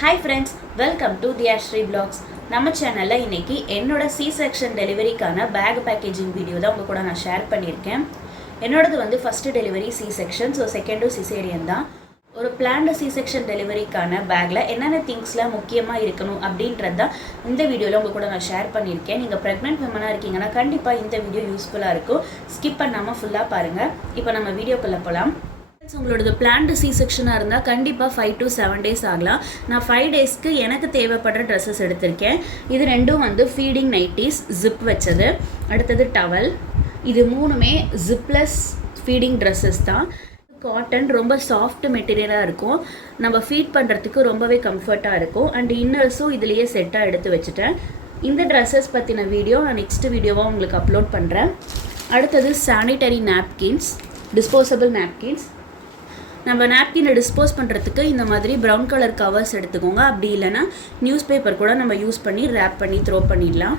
Hi friends, welcome to Diyashri Vlogs. நம்ம சேனலில் இன்றைக்கி என்னோட C-section டெலிவரிக்கான பேக் பேக்கேஜிங் வீடியோ தான் உங்கள் கூட நான் ஷேர் பண்ணியிருக்கேன். என்னோடது வந்து ஃபஸ்ட்டு டெலிவரி C-section, ஸோ செகண்டும் சிசேரியன் தான். ஒரு பிளான்டு C-section டெலிவரிக்கான பேக்கில் என்னென்ன திங்ஸ்லாம் முக்கியமாக இருக்கணும் அப்படின்றது தான் இந்த வீடியோவில் உங்கள் கூட நான் ஷேர் பண்ணியிருக்கேன். நீங்கள் ப்ரெக்னென்ட் விமனாக இருக்கீங்கன்னா கண்டிப்பாக இந்த வீடியோ யூஸ்ஃபுல்லாக இருக்கும். ஸ்கிப் பண்ணாமல் ஃபுல்லாக பாருங்கள். இப்போ நம்ம வீடியோக்குள்ளே போகலாம். உங்களோட பிளான்டு C-sectionாக இருந்தால் கண்டிப்பாக 5 to 7 days ஆகலாம். நான் 5 daysக்கு எனக்கு தேவைப்படுற ட்ரெஸ்ஸஸ் எடுத்திருக்கேன். இது ரெண்டும் வந்து ஃபீடிங் நைட்டிஸ், ஜிப் வச்சது. அடுத்தது டவல். இது மூணுமே ஜிப்லெஸ் ஃபீடிங் ட்ரெஸ்ஸஸ் தான். காட்டன் ரொம்ப சாஃப்ட் மெட்டீரியலாக இருக்கும். நம்ம ஃபீட் பண்ணுறதுக்கு ரொம்பவே கம்ஃபர்ட்டாக இருக்கும். அண்ட் இன்னர்ஸும் இதுலேயே செட்டாக எடுத்து வச்சுட்டேன். இந்த ட்ரெஸ்ஸஸ் பற்றின வீடியோ நான் நெக்ஸ்ட் வீடியோவாக உங்களுக்கு அப்லோட் பண்ணுறேன். அடுத்தது சானிட்டரி நாப்கின்ஸ், டிஸ்போசபிள் நாப்கின்ஸ். நம்ம நாப்கினை டிஸ்போஸ் பண்ணுறதுக்கு இந்த மாதிரி ப்ரௌன் கலர் கவர்ஸ் எடுத்துக்கோங்க. அப்படி இல்லைன்னா நியூஸ் பேப்பர் கூட நம்ம யூஸ் பண்ணி ரேப் பண்ணி த்ரோ பண்ணிடலாம்.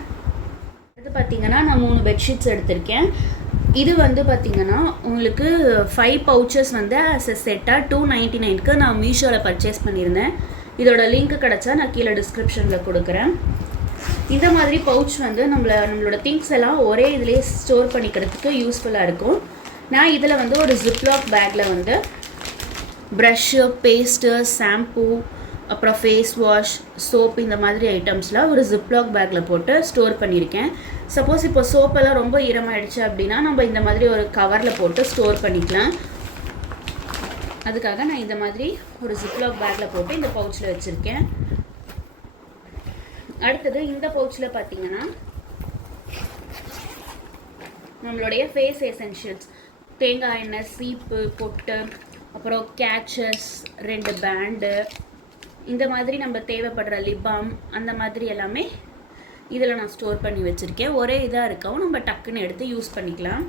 அடுத்து பார்த்திங்கன்னா நான் 3 பெட்ஷீட்ஸ் எடுத்திருக்கேன். இது வந்து பார்த்திங்கன்னா உங்களுக்கு 5 pouches வந்து செட்டாக 299க்கு நான் மீஷோவில் பர்ச்சேஸ் பண்ணியிருந்தேன். இதோட லிங்க் கிடச்சா நான் கீழே டிஸ்கிரிப்ஷனில் கொடுக்குறேன். இந்த மாதிரி பவுச் வந்து நம்மளோட திங்ஸ் எல்லாம் ஒரே இதிலே ஸ்டோர் பண்ணிக்கிறதுக்கு யூஸ்ஃபுல்லாக இருக்கும். நான் இதில் வந்து ஒரு ஜிப்லாக் பேக்கில் வந்து ப்ரஷ்ஷு, பேஸ்ட்டு, ஷாம்பூ, அப்புறம் ஃபேஸ் வாஷ், சோப் இந்த மாதிரி ஐட்டம்ஸ்லாம் ஒரு ஜிப்லாக் பேக்கில் போட்டு ஸ்டோர் பண்ணியிருக்கேன். சப்போஸ் இப்போ சோப்பெல்லாம் ரொம்ப ஈரமாகிடுச்சு அப்படின்னா நம்ம இந்த மாதிரி ஒரு கவரில் போட்டு ஸ்டோர் பண்ணிக்கலாம். அதுக்காக நான் இந்த மாதிரி ஒரு ஜிப்லாக் பேக்கில் போட்டு இந்த பவுச்சில் வச்சுருக்கேன். அடுத்தது இந்த பவுச்சில் பார்த்திங்கன்னா நம்மளுடைய ஃபேஸ் எசென்ஷியல்ஸ், தேங்காய் எண்ணெய், சீப்பு, பொட்டு, அப்புறம் கேச்சஸ், 2 பேண்டு, இந்த மாதிரி நம்ம தேவைப்படுற லிப்பாம் அந்த மாதிரி எல்லாமே இதில் நான் ஸ்டோர் பண்ணி வச்சுருக்கேன். ஒரே இதாக இருக்கவும் நம்ம டக்குன்னு எடுத்து யூஸ் பண்ணிக்கலாம்.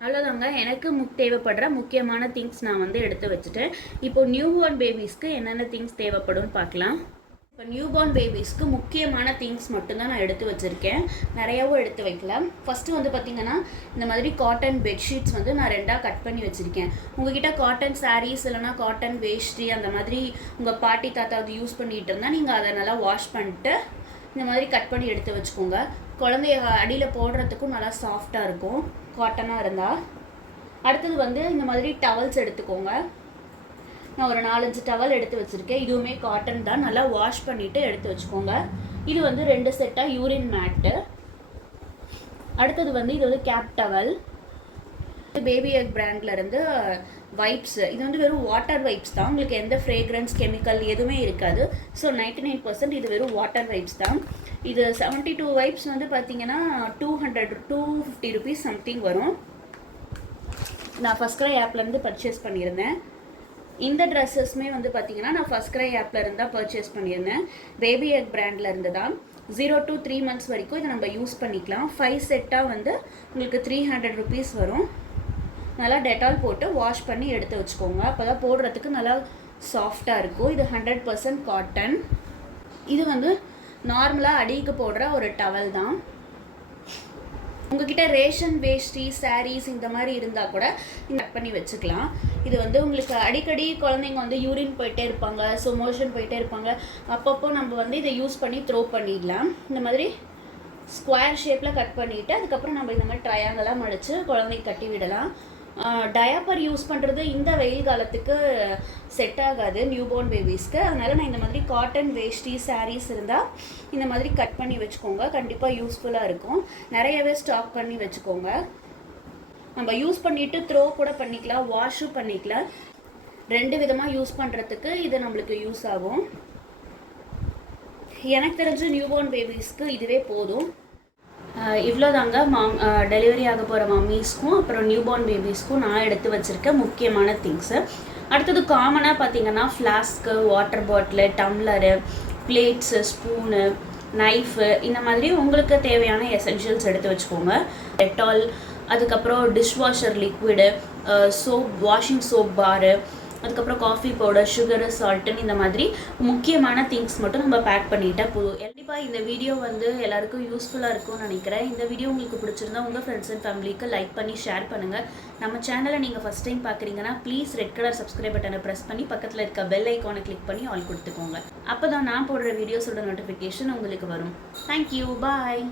அவ்வளோதாங்க, எனக்கு தேவைப்படுற முக்கியமான திங்ஸ் நான் வந்து எடுத்து வச்சுட்டேன். இப்போது நியூ பார்ன் பேபிஸ்க்கு என்னென்ன திங்ஸ் தேவைப்படும்னு பார்க்கலாம். இப்போ நியூ பார்ன் பேபிஸ்க்கு முக்கியமான திங்ஸ் மட்டும்தான் நான் எடுத்து வச்சுருக்கேன். நிறையாவும் எடுத்து வைக்கலாம். ஃபஸ்ட்டு வந்து பார்த்திங்கன்னா இந்த மாதிரி காட்டன் பெட்ஷீட்ஸ் வந்து நான் 2ஆக கட் பண்ணி வச்சுருக்கேன். உங்கள்கிட்ட காட்டன் சாரீஸ் இல்லைனா காட்டன் வேஷ்டி அந்த மாதிரி உங்கள் பாட்டி தாத்தா அது யூஸ் பண்ணிகிட்டு இருந்தால் நீங்கள் அதை நல்லா வாஷ் பண்ணிட்டு இந்த மாதிரி கட் பண்ணி எடுத்து வச்சுக்கோங்க. குழந்தைய அடியில் போடுறதுக்கும் நல்லா சாஃப்டாக இருக்கும் காட்டனாக இருந்தால். அடுத்தது வந்து இந்த மாதிரி டவல்ஸ் எடுத்துக்கோங்க. நான் ஒரு 4-5 டவல் எடுத்து வச்சுருக்கேன். இதுவுமே காட்டன் தான், நல்லா வாஷ் பண்ணிவிட்டு எடுத்து வச்சுக்கோங்க. இது வந்து 2 செட்டாக யூரின் மேட்டு. அடுத்தது வந்து இது வந்து கேப் டவல். பேபி எக் பிராண்ட்லேருந்து வைப்ஸ். இது வந்து வெறும் வாட்டர் வைப்ஸ் தான், உங்களுக்கு எந்த ஃப்ரேக்ரன்ஸ் கெமிக்கல் எதுவுமே இருக்காது. ஸோ 99% இது வெறும் வாட்டர் வைப்ஸ் தான். இது 72 வைப்ஸ் வந்து பார்த்திங்கன்னா 250 rupees சம்திங் வரும். நான் ஃபர்ஸ்ட் கிரை ஆப்லேருந்து பர்ச்சேஸ் பண்ணியிருந்தேன். இந்த ட்ரெஸ்ஸஸ்மே வந்து பார்த்திங்கன்னா நான் ஃபர்ஸ்ட் கிரை ஆப்பில் இருந்தால் பர்ச்சேஸ் பண்ணியிருந்தேன். பேபி எக் பிராண்டில் இருந்து தான். 0 to 3 months வரைக்கும் இதை நம்ம யூஸ் பண்ணிக்கலாம். 5 செட்டாக வந்து உங்களுக்கு 300 rupees வரும். நல்லா டெட்டால் போட்டு வாஷ் பண்ணி எடுத்து வச்சுக்கோங்க. அப்போ தான் போடுறதுக்கு நல்லா சாஃப்டாக இருக்கும். இது 100% காட்டன். இது வந்து நார்மலாக அடிக்கு போடுற ஒரு டவல் தான். உங்ககிட்ட ரேஷன் வேஷ்டி, சாரீஸ் இந்த மாதிரி இருந்தால் கூட கட் பண்ணி வச்சுக்கலாம். இது வந்து உங்களுக்கு அடிக்கடி குழந்தைங்க வந்து யூரின் போயிட்டே இருப்பாங்க, ஸோ மோஷன் போயிட்டே இருப்பாங்க. அப்பப்போ நம்ம வந்து இதை யூஸ் பண்ணி த்ரோ பண்ணிடலாம். இந்த மாதிரி ஸ்கொயர் ஷேப்பில் கட் பண்ணிவிட்டு அதுக்கப்புறம் நம்ம இந்த மாதிரி ட்ரையாங்கலாக மடித்து குழந்தைக்கு கட்டி விடலாம். டயப்பர் யூஸ் பண்ணுறது இந்த வெயில் காலத்துக்கு செட் ஆகாது நியூ பார்ன் பேபிஸ்க்கு. அதனால் நான் இந்த மாதிரி காட்டன் வேஷ்டி, சாரீஸ் இருந்தால் இந்த மாதிரி கட் பண்ணி வச்சுக்கோங்க. கண்டிப்பாக யூஸ்ஃபுல்லாக இருக்கும். நிறையவே ஸ்டாக் பண்ணி வச்சுக்கோங்க. நம்ம யூஸ் பண்ணிவிட்டு த்ரோ கூட பண்ணிக்கலாம், வாஷும் பண்ணிக்கலாம். 2 விதமாக யூஸ் பண்ணுறதுக்கு இது நம்மளுக்கு யூஸ் ஆகும். எனக்கு தெரிஞ்ச நியூ பார்ன் பேபிஸ்க்கு இதுவே போதும். இவ்வளோதாங்க டெலிவரி ஆக போகிற மம்மிஸ்க்கும் அப்புறம் நியூ பார்ன் பேபிஸ்க்கும் நான் எடுத்து வச்சுருக்க முக்கியமான திங்ஸு. அடுத்தது காமனாக பார்த்திங்கன்னா flask, water bottle, tumbler, plates, spoon, knife இந்த மாதிரி உங்களுக்கு தேவையான எசென்ஷியல்ஸ் எடுத்து வச்சுக்கோங்க. டெட்டால், அதுக்கப்புறம் dishwasher liquid, soap, washing soap bar, அதுக்கப்புறம் காஃபி பவுடர், சுகரு, சால்ட்டுன்னு இந்த மாதிரி முக்கியமான திங்ஸ் மட்டும் நம்ம பேக் பண்ணிட்டா போதும். கண்டிப்பாக இந்த வீடியோ வந்து எல்லாருக்கும் யூஸ்ஃபுல்லாக இருக்கும்னு நினைக்கிறேன். இந்த வீடியோ உங்களுக்கு பிடிச்சிருந்தா உங்கள் ஃப்ரெண்ட்ஸ் அண்ட் ஃபேமிலிக்கு லைக் பண்ணி ஷேர் பண்ணுங்கள். நம்ம சேனலை நீங்கள் ஃபஸ்ட் டைம் பார்க்குறீங்கன்னா ப்ளீஸ் ரெட் கலர் சப்ஸ்கிரைப் பட்டனை ப்ரெஸ் பண்ணி பக்கத்தில் இருக்க பெல் ஐக்கானை கிளிக் பண்ணி ஆல் கொடுத்துக்கோங்க. அப்போ தான் நான் போடுற வீடியோஸோட நோட்டிஃபிகேஷன் உங்களுக்கு வரும். தேங்க்யூ, பாய்.